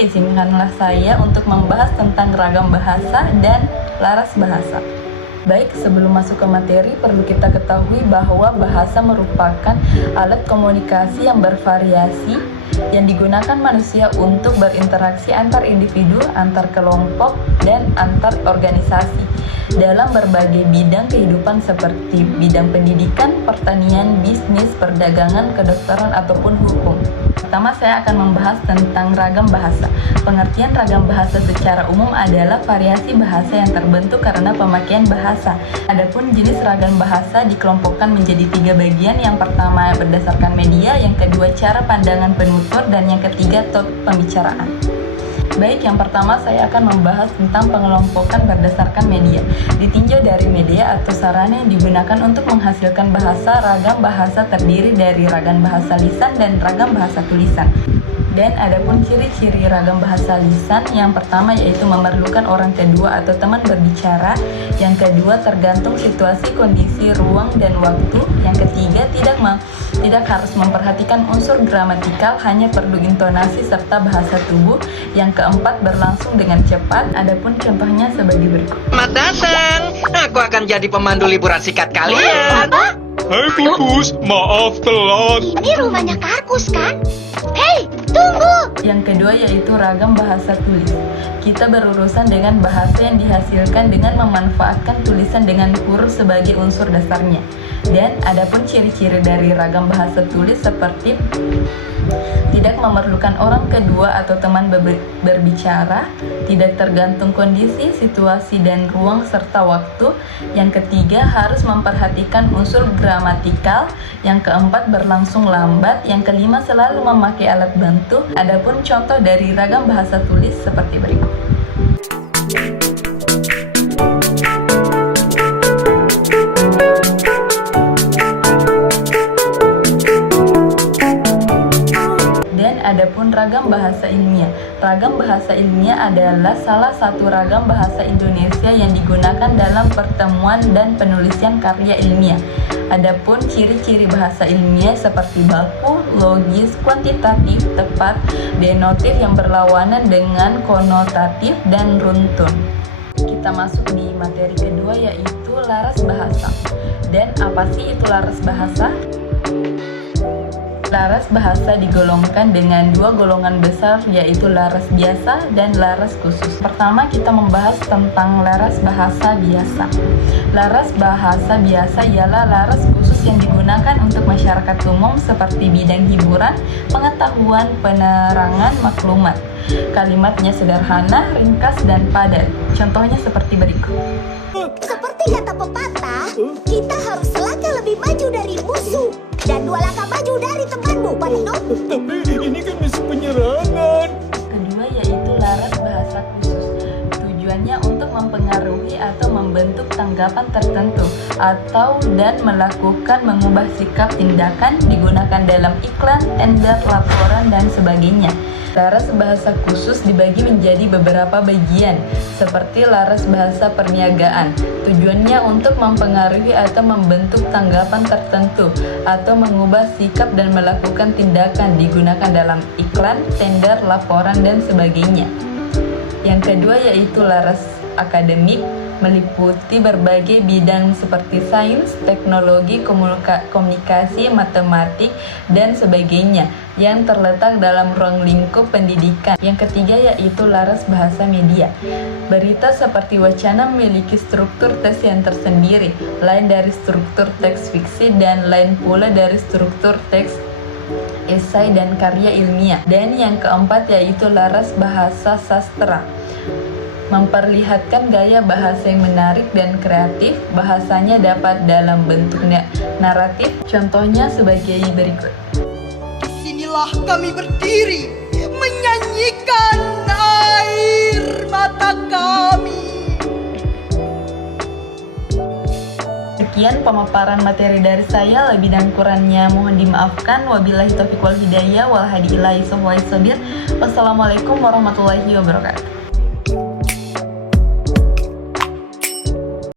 kali izinkanlah saya untuk membahas tentang ragam bahasa dan laras bahasa. Baik, sebelum masuk ke materi, perlu kita ketahui bahwa bahasa merupakan alat komunikasi yang bervariasi yang digunakan manusia untuk berinteraksi antar individu, antar kelompok, dan antar organisasi dalam berbagai bidang kehidupan seperti bidang pendidikan, pertanian, bisnis, perdagangan, kedokteran, ataupun hukum. Pertama, saya akan membahas tentang ragam bahasa. Pengertian ragam bahasa secara umum adalah variasi bahasa yang terbentuk karena pemakaian bahasa. Adapun jenis ragam bahasa dikelompokkan menjadi 3 bagian. Yang pertama berdasarkan media, yang kedua cara pandangan penutur, dan yang ketiga topik pembicaraan. Baik, yang pertama saya akan membahas tentang pengelompokan berdasarkan media. Ditinjau dari media atau sarana yang digunakan untuk menghasilkan bahasa, ragam bahasa terdiri dari ragam bahasa lisan dan ragam bahasa tulisan. Dan adapun ciri-ciri ragam bahasa lisan, yang pertama yaitu memerlukan orang kedua atau teman berbicara, yang kedua tergantung situasi, kondisi, ruang, dan waktu, yang ketiga tidak harus memperhatikan unsur gramatikal, hanya perlu intonasi serta bahasa tubuh, yang keempat berlangsung dengan cepat. Adapun contohnya sebagai berikut. Selamat datang, aku akan jadi pemandu liburan singkat kalian. Hai Pupus, maaf telat. Ini rumahnya Karkus kan? Hei, tunggu! Yang kedua yaitu ragam bahasa tulis. Kita berurusan dengan bahasa yang dihasilkan dengan memanfaatkan tulisan dengan huruf sebagai unsur dasarnya. Dan adapun ciri-ciri dari ragam bahasa tulis seperti tidak memerlukan orang kedua atau teman berbicara, tidak tergantung kondisi, situasi, dan ruang serta waktu. Yang ketiga harus memperhatikan unsur gramatikal. Yang keempat berlangsung lambat. Yang kelima selalu memakai alat bantu. Adapun contoh dari ragam bahasa tulis seperti berikut. Adapun ragam bahasa ilmiah. Ragam bahasa ilmiah adalah salah satu ragam bahasa Indonesia yang digunakan dalam pertemuan dan penulisan karya ilmiah. Adapun ciri-ciri bahasa ilmiah seperti baku, logis, kuantitatif, tepat, denotif yang berlawanan dengan konotatif, dan runtun. Kita masuk di materi kedua yaitu laras bahasa. Dan apa sih itu laras bahasa? Laras bahasa digolongkan dengan 2 golongan besar yaitu laras biasa dan laras khusus. Pertama kita membahas tentang laras bahasa biasa. Laras bahasa biasa ialah laras khusus yang digunakan untuk masyarakat umum seperti bidang hiburan, pengetahuan, penerangan, maklumat. Kalimatnya sederhana, ringkas, dan padat. Contohnya seperti berikut. Seperti kata pepatah, kita harus selangkah lebih maju dari musuh dan 2 langkah maju dari temanmu, Pak Nino. Tapi ini kan misi penyerangan. Kedua yaitu laras bahasa khusus. Tujuannya untuk mempengaruhi atau membentuk tanggapan tertentu atau dan melakukan mengubah sikap tindakan, digunakan dalam iklan, tender, laporan, dan sebagainya. Laras bahasa khusus dibagi menjadi beberapa bagian, seperti laras bahasa perniagaan. Tujuannya untuk mempengaruhi atau membentuk tanggapan tertentu atau mengubah sikap dan melakukan tindakan, digunakan dalam iklan, tender, laporan, dan sebagainya. Yang kedua yaitu laras akademik, meliputi berbagai bidang seperti sains, teknologi, komunikasi, matematik, dan sebagainya yang terletak dalam ruang lingkup pendidikan. Yang ketiga yaitu laras bahasa media. Berita seperti wacana memiliki struktur teks yang tersendiri, lain dari struktur teks fiksi dan lain pula dari struktur teks esai dan karya ilmiah. Dan yang keempat yaitu laras bahasa sastra, memperlihatkan gaya bahasa yang menarik dan kreatif. Bahasanya dapat dalam bentuk naratif. Contohnya sebagai berikut. Disinilah kami berdiri, menyanyikan air mata kami. Sekian pemaparan materi dari saya, lebih dan kurangnya mohon dimaafkan. Wabillahi taufiq wal hidayah, wal hadi ila sabir. Wassalamualaikum warahmatullahi wabarakatuh.